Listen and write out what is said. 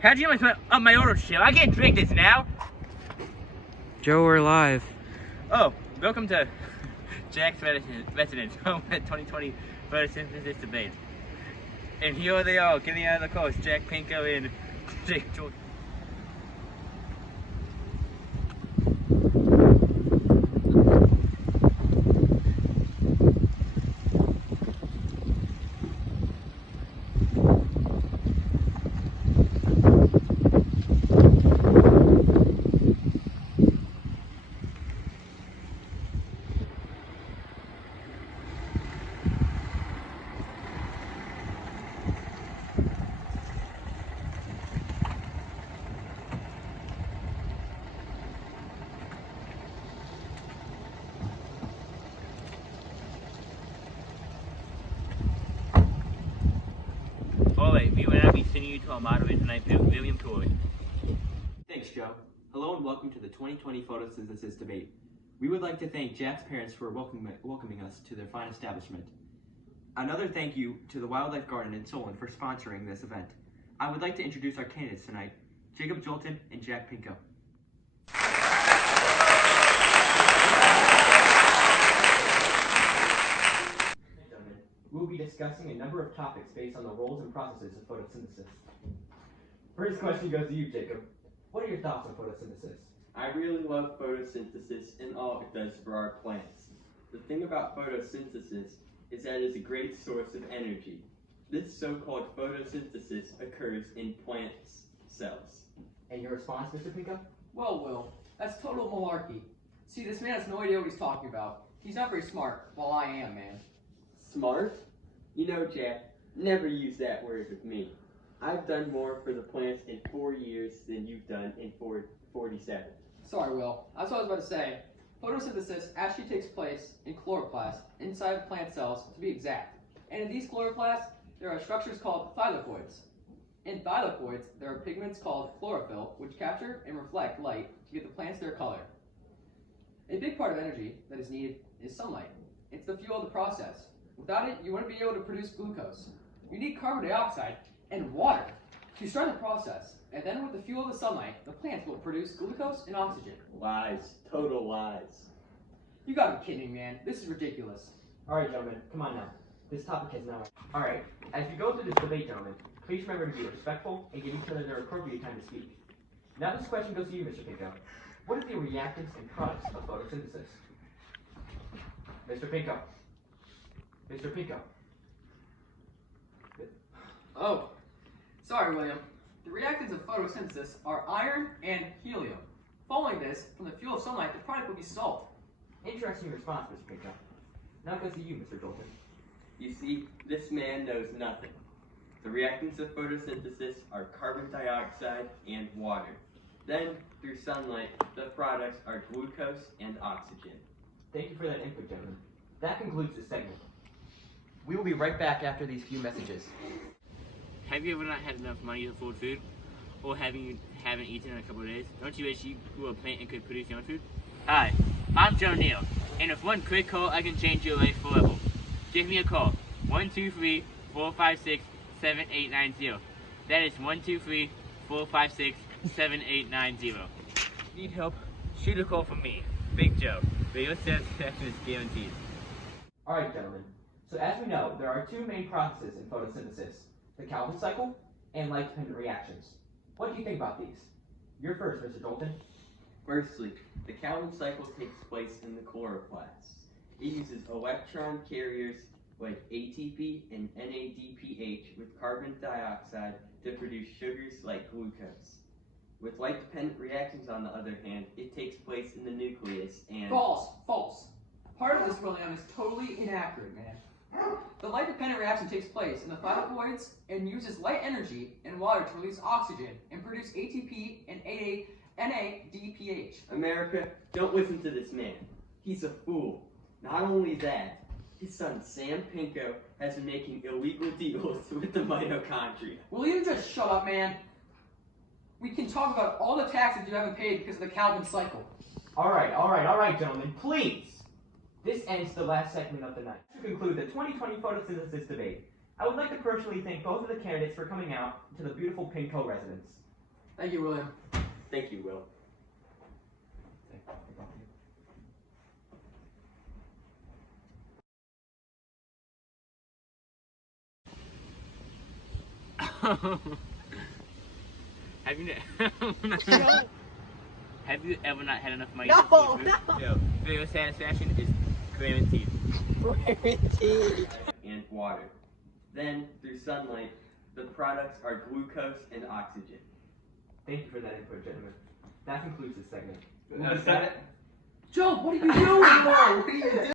How'd you mess up my auto chill? I can't drink this now. Joe, we're live. Oh, welcome to Jack's Residence, home at 2020 Photosynthesis debate. And here they are, getting out of the course, Jack Pinko and Jake George. Alright, we will now be sending you to our moderator tonight, William Torrey. Thanks, Joe. Hello and welcome to the 2020 Photosynthesis debate. We would like to thank Jack's parents for welcoming us to their fine establishment. Another thank you to the Wildlife Garden in Solon for sponsoring this event. I would like to introduce our candidates tonight, Jacob Jolton and Jack Pinko. We'll be discussing a number of topics based on the roles and processes of photosynthesis. First question goes to you, Jacob. What are your thoughts on photosynthesis? I really love photosynthesis and all it does for our plants. The thing about photosynthesis is that it is a great source of energy. This so-called photosynthesis occurs in plant cells. And your response, Mr. Pinko? Well, Will, that's total malarkey. See, this man has no idea what he's talking about. He's not very smart, while I am, man. Smart? You know, Jack, never use that word with me. I've done more for the plants in 4 years than you've done in 47. Sorry, Will. That's what I was about to say. Photosynthesis actually takes place in chloroplasts, inside of plant cells, to be exact. And in these chloroplasts, there are structures called thylakoids. In thylakoids, there are pigments called chlorophyll, which capture and reflect light to give the plants their color. A big part of energy that is needed is sunlight. It's the fuel of the process. Without it, you wouldn't be able to produce glucose. You need carbon dioxide and water to start the process. And then with the fuel of the sunlight, the plants will produce glucose and oxygen. Lies. Total lies. You gotta be kidding me, man. This is ridiculous. Alright, gentlemen, come on now. This topic is now. Alright, as we go through this debate, gentlemen, please remember to be respectful and give each other their appropriate time to speak. Now this question goes to you, Mr. Pinko. What are the reactants and products of photosynthesis? Mr. Pinko. Mr. Pinko. Oh, sorry, William. The reactants of photosynthesis are iron and helium. Following this, from the fuel of sunlight, the product will be salt. Interesting response, Mr. Pinko. Now it goes to you, Mr. Jolton. You see, this man knows nothing. The reactants of photosynthesis are carbon dioxide and water. Then, through sunlight, the products are glucose and oxygen. Thank you for that input, gentlemen. That concludes this segment. We will be right back after these few messages. Have you ever not had enough money to afford food? Or haven't eaten in a couple of days? Don't you wish you grew a plant and could produce your own food? Hi, I'm Joe Neal, and with one quick call, I can change your life forever. Give me a call, 123-456-7890. That is 123-456-7890. Need help? Shoot a call from me, Big Joe, but your satisfaction is guaranteed. Alright, gentlemen. So as we know, there are two main processes in photosynthesis, the Calvin cycle and light-dependent reactions. What do you think about these? You're first, Mr. Jolton. Firstly, the Calvin cycle takes place in the chloroplasts. It uses electron carriers like ATP and NADPH with carbon dioxide to produce sugars like glucose. With light-dependent reactions, on the other hand, it takes place in the nucleus and... False. Part of this, William, is totally inaccurate, man. The light-dependent reaction takes place in the thylakoids and uses light energy and water to release oxygen and produce ATP and NADPH. America, don't listen to this man. He's a fool. Not only that, his son Sam Pinko has been making illegal deals with the mitochondria. Will you just shut up, man? We can talk about all the taxes you haven't paid because of the Calvin cycle. Alright, gentlemen, please! This ends the last segment of the night. To conclude the 2020 photosynthesis debate, I would like to personally thank both of the candidates for coming out to the beautiful Pinko residence. Thank you, William. Thank you, Will. Have you have you ever not had enough money No, for food? no. Video satisfaction is guaranteed. Guaranteed. And water. Then, through sunlight, the products are glucose and oxygen. Thank you for that input, gentlemen. That concludes this segment. Joe, what are you doing? What are you doing?